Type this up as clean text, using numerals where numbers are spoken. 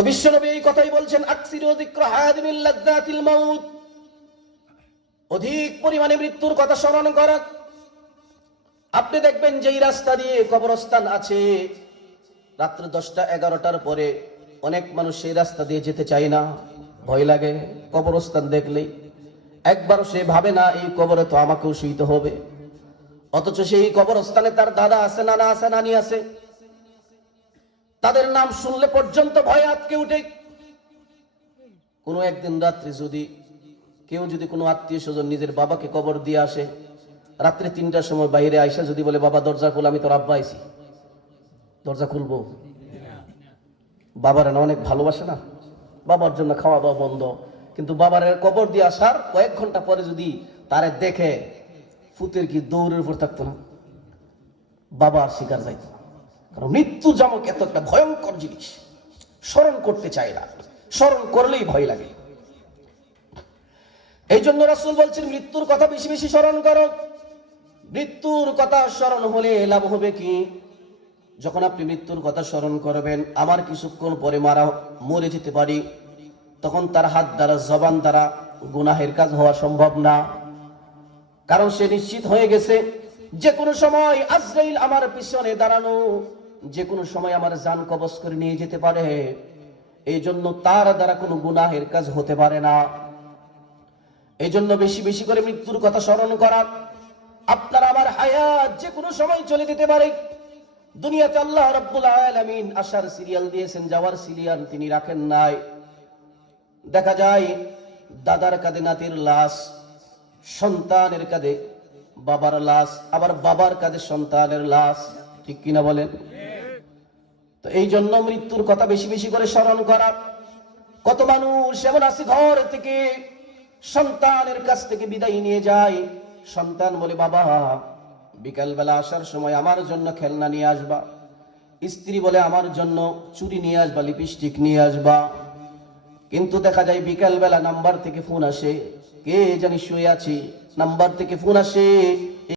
তো বিশ্বনবী এই কথাই বলছেন, আকসিরু যিকরা হাদিমিল লাযযাতিল মাউত, অধিক পরিমাণে মৃত্যুর কথা স্মরণ করা। আপনি দেখবেন যেই রাস্তা দিয়ে কবরস্থান আছে, রাত্র 10টা-11টার পরে অনেক মানুষ সেই রাস্তা দিয়ে যেতে চায় না, ভয় লাগে কবরস্থান দেখলেই। একবারও সে ভাবে না এই কবরে তো আমাকেও শুইতে হবে। অথচ সেই কবরস্থানে তার দাদা আছে, নানা আছে, নানি আছে, তাদের নাম শুনলে পর্যন্ত ভয় আটকে উঠে। কোনো একদিন রাত্রে যদি কেউ যদি কোনো আত্মীয় স্বজন নিজের বাবাকে কবর দিয়ে আসে, রাত্রে 3টার সময় বাইরে আইসা যদি বলে, বাবা দরজা খুল, আমি তোর আব্বা আইছি, দরজা খুলবো? বাবারা না অনেক ভালোবাসে না, বাবার জন্য খাওয়া দাওয়া বন্ধ, কিন্তু বাবার কবর দিয়ে আসার কয়েক ঘন্টা পরে যদি তারে দেখে, ফুতের কি দৌড়ের উপর থাকতো না, বাবা আর শিকার যাইত না। কারণ মৃত্যু জামক এত একটা ভয়ঙ্কর জিনিস, স্মরণ করতে চায় না, স্মরণ করলেই ভয় লাগে। এই জন্য রাসূল বলছেন, মৃত্যুর কথা বেশি বেশি স্মরণ করো। মৃত্যুর কথা স্মরণ হলে লাভ হবে কি? যখন আপনি মৃত্যুর কথা স্মরণ করবেন, আমার কিছুক্ষণ পরে মরে যেতে পারি, তখন তার হাত দ্বারা, জবান দ্বারা গুনাহের কাজ হওয়া সম্ভব না। কারণ সে নিশ্চিত হয়ে গেছে যে কোনো সময় আজরাইল আমার পিছনে দাঁড়ানো, যে কোনো সময় আমার জান কবজ করে নিয়ে যেতে পারে। এই জন্য তার দ্বারা কোনো গুনাহের কাজ হতে পারে না। এই জন্য বেশি বেশি করে মৃত্যুর কথা স্মরণ করা। আপনার আমার হায়াত যে কোনো সময় চলে যেতে পারে। দুনিয়াতে আল্লাহ রাব্বুল আলামিন আসার সিরিয়াল দিয়েছেন, যাওয়ার সিরিয়াল তিনি রাখেন নাই। দেখা যায় দাদার কাঁধে নাতির লাশ, সন্তানের কাঁধে বাবার লাশ, আবার বাবার কাঁধে সন্তানের লাশ, ঠিক কিনা বলেন? তো এই জন্য মৃত্যুর কথা বেশি বেশি করে স্মরণ করা। কত মানুষ এমন আছে ঘর থেকে সন্তানের কাছ থেকে বিদায় নিয়ে যায়, সন্তান বলে, বাবা বিকাল বেলা আসার সময় আমার জন্য খেলনা নিয়ে আসবা। স্ত্রী বলে, আমার জন্য চুড়ি নিয়ে আসবা, লিপস্টিক নিয়ে আসবা। কিন্তু দেখা যায় বিকাল বেলা নাম্বার থেকে ফোন আসে, কে জানি শুয়ে আছি, নাম্বার থেকে ফোন আসে,